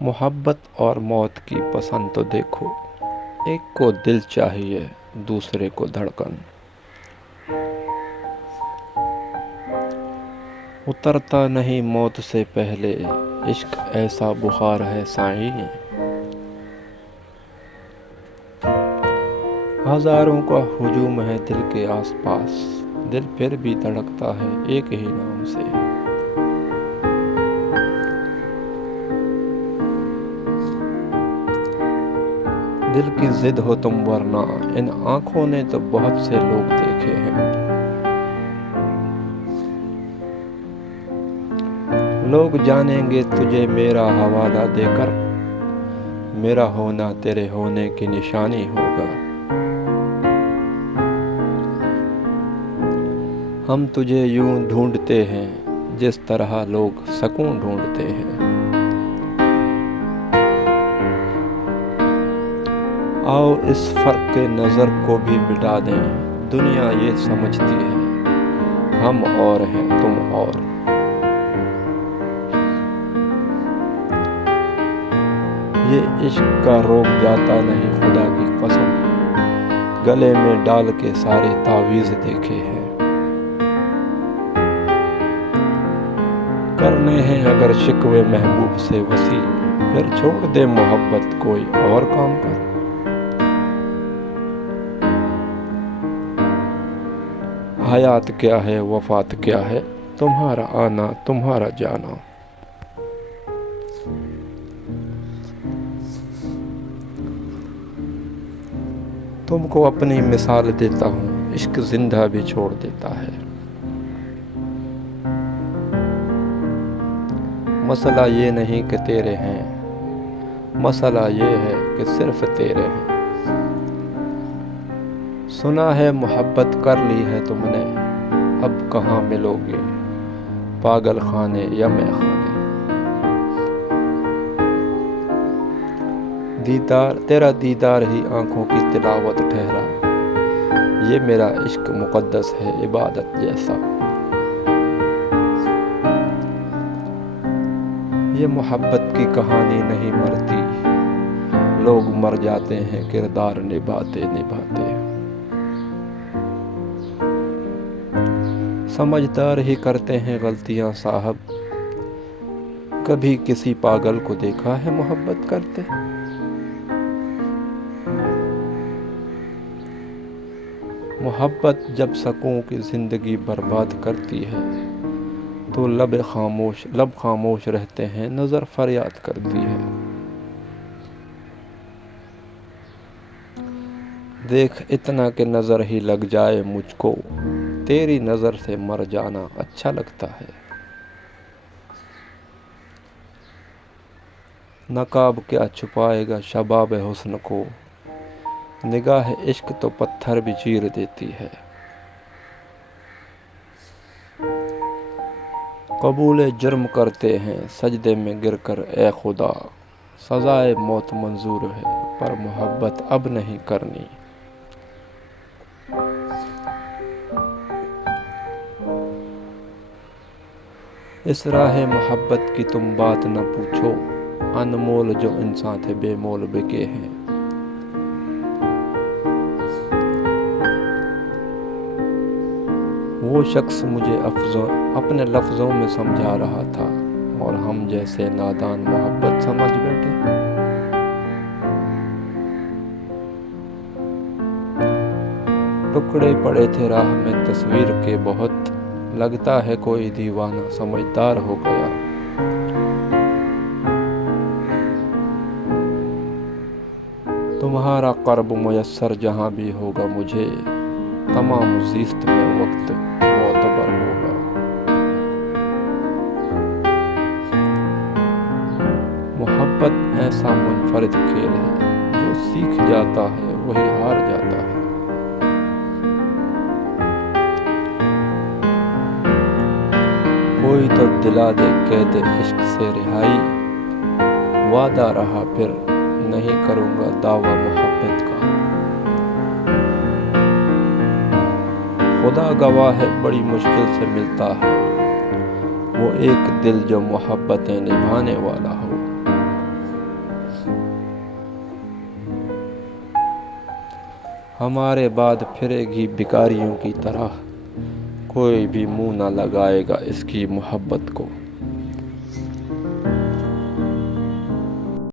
محبت اور موت کی پسند تو دیکھو، ایک کو دل چاہیے دوسرے کو دھڑکن، اترتا نہیں موت سے پہلے عشق ایسا بخار ہے سائیں، ہزاروں کا ہجوم ہے دل کے آس پاس، دل پھر بھی دھڑکتا ہے ایک ہی نام سے۔ دل کی ضد ہو تم ورنہ ان آنکھوں نے تو بہت سے لوگ دیکھے ہیں، لوگ جانیں گے تجھے میرا حوالہ دے کر، میرا ہونا تیرے ہونے کی نشانی ہوگا۔ ہم تجھے یوں ڈھونڈتے ہیں جس طرح لوگ سکون ڈھونڈتے ہیں، آؤ اس فرق کے نظر کو بھی مٹا دیں، دنیا یہ سمجھتی ہے ہم اور ہیں تم اور۔ یہ عشق کا روک جاتا نہیں خدا کی قسم، گلے میں ڈال کے سارے تعویذ دیکھے ہیں، کرنے ہیں اگر شکوے محبوب سے وسیع، پھر چھوڑ دے محبت کوئی اور کام کر۔ حیات کیا ہے وفات کیا ہے، تمہارا آنا تمہارا جانا۔ تم کو اپنی مثال دیتا ہوں، عشق زندہ بھی چھوڑ دیتا ہے۔ مسئلہ یہ نہیں کہ تیرے ہیں، مسئلہ یہ ہے کہ صرف تیرے ہیں۔ سنا ہے محبت کر لی ہے تم نے، اب کہاں ملو گے پاگل خانے یا میں خانے۔ تیرا دیدار ہی آنکھوں کی تلاوت ٹھہرا، یہ میرا عشق مقدس ہے عبادت جیسا۔ یہ محبت کی کہانی نہیں مرتی، لوگ مر جاتے ہیں کردار نبھاتے نبھاتے۔ سمجھدار ہی کرتے ہیں غلطیاں صاحب، کبھی کسی پاگل کو دیکھا ہے محبت کرتے؟ محبت جب سکوں کی زندگی برباد کرتی ہے تو لب خاموش رہتے ہیں، نظر فریاد کرتی ہے۔ دیکھ اتنا کہ نظر ہی لگ جائے مجھ کو، تیری نظر سے مر جانا اچھا لگتا ہے۔ نقاب کیا چھپائے گا شباب حسن کو، نگاہ عشق تو پتھر بھی چیر دیتی ہے۔ قبول جرم کرتے ہیں سجدے میں گر کر اے خدا، سزائے موت منظور ہے پر محبت اب نہیں کرنی۔ اس راہ محبت کی تم بات نہ پوچھو، انمول جو انسان تھے بے مول بکے ہیں۔ وہ شخص مجھے اپنے لفظوں میں سمجھا رہا تھا، اور ہم جیسے نادان محبت سمجھ بیٹھے۔ ٹکڑے پڑے تھے راہ میں تصویر کے بہت، لگتا ہے کوئی دیوانہ سمجھدار ہو گیا۔ تمہارا قرب میسر جہاں بھی ہوگا مجھے، تمام زیست میں وقت معتبر ہوگا۔ محبت ایسا منفرد کھیل ہے، جو سیکھ جاتا ہے وہی ہار جاتا ہے۔ کوئی تو دلا دے قید عشق سے رہائی، وعدہ رہا پھر نہیں کروں گا دعویٰ محبت کا۔ خدا گواہ ہے بڑی مشکل سے ملتا ہے، وہ ایک دل جو محبتیں نبھانے والا ہو۔ ہمارے بعد پھرے گی بھکاریوں کی طرح، کوئی بھی منہ نہ لگائے گا اس کی محبت کو۔